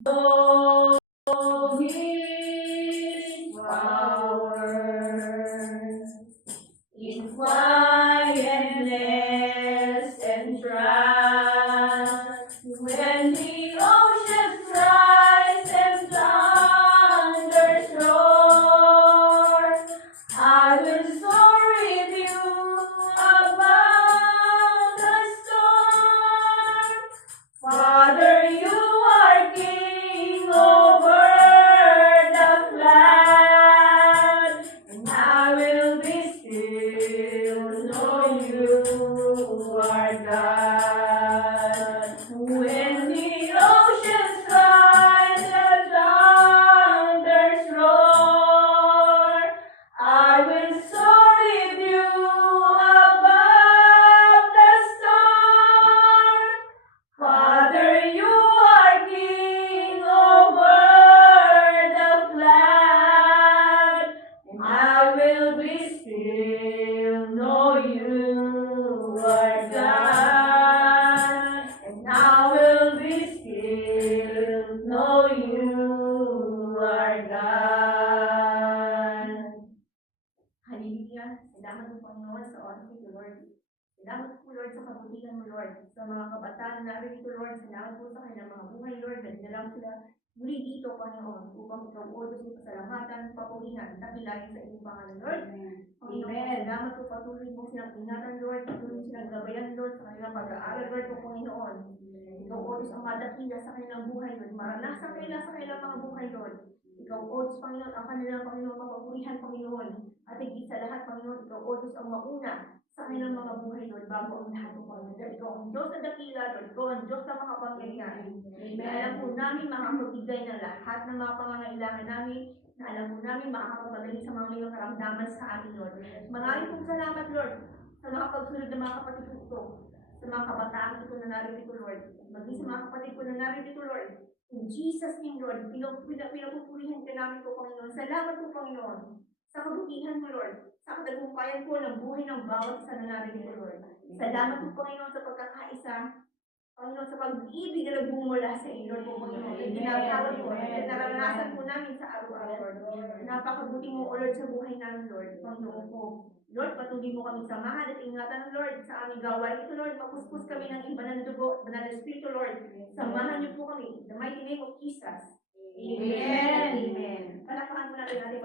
know His power in quietness and trust. When the oceans rise and thunders roar, I will soar with you above the storm. Father, you are king over the flood, and I will be still, know you are God. When the oceans rise and thunders roar, I will soar with you above the storm. Father, you are king over the flood, and I will be still, know you are God. And I will be still, know you are God. Hallelujah. Salamat po, Panginoon, sa oras nito, Lord. Salamat po, Lord, sa kabutihan mo, Lord. Sa mga kabataan na narito, Lord, salamat po sa kanilang mga buhay, Lord, na dinala sila muli dito, Panginoon, upang ikaw utos ng pasalamatan, papurihan, dakilain sa iyong pangalan, Lord. Panginoon, salamat po, patuloy mo silang ingatan, Lord, patuloy silang gabayan, Lord, sa kanilang pag-aaral, Lord, po, Panginoon. Ikaw utos ang madakila sa kanilang buhay, Lord. Maranasan nila sa kanilang mga buhay, Lord. Ikaw utos, Panginoon, ang kanilang, Panginoon, papurihan, Panginoon. At higit sa lahat, Panginoon, ikaw utos ang mauna sa kanilang mga buhay, Lord, bago ang lahat ng Panginoon. Ikaw ang Diyos na dakila, Lord. Ikaw ang Diyos na makapangyarihan. Na alam po namin makakapagbigay ng lahat ng mga pangangailangan namin, na alam po namin makakapagpadali sa mga iyong karamdaman sa amin, Lord. Maraming pong salamat, Lord, sa mga pagsunod ng mga kapatid ko, sa mga kabataan ito na narito, Lord. Maging sa mga kapatid ko na narito, Lord. In Jesus' name, Lord, pinapupurihan ka namin po, Panginoon. Salamat po, Panginoon, sa kabutihan mo, Lord, sa katagumpayan po ng buhay ng bawat isa na narito, Lord. Salamat po, Panginoon, sa pagkakaisa, Panginoon, sa pag-ibig na nagbumula sa iyo, Lord, po, Panginoon. Tinatawag po, naranasan po namin sa araw-araw, Lord. Napakabuti mo, Lord, sa buhay namin, Lord. Panginoon po, Lord, patuloy mo kami samahan at ingatan, Lord, sa aming gawain ito, Lord. Mapuspos kami ng iba na dugo, banal na Espiritu, Lord. Samahan niyo po kami. In the mighty name of Jesus. Amen. Amen. Palakpakan po natin natin.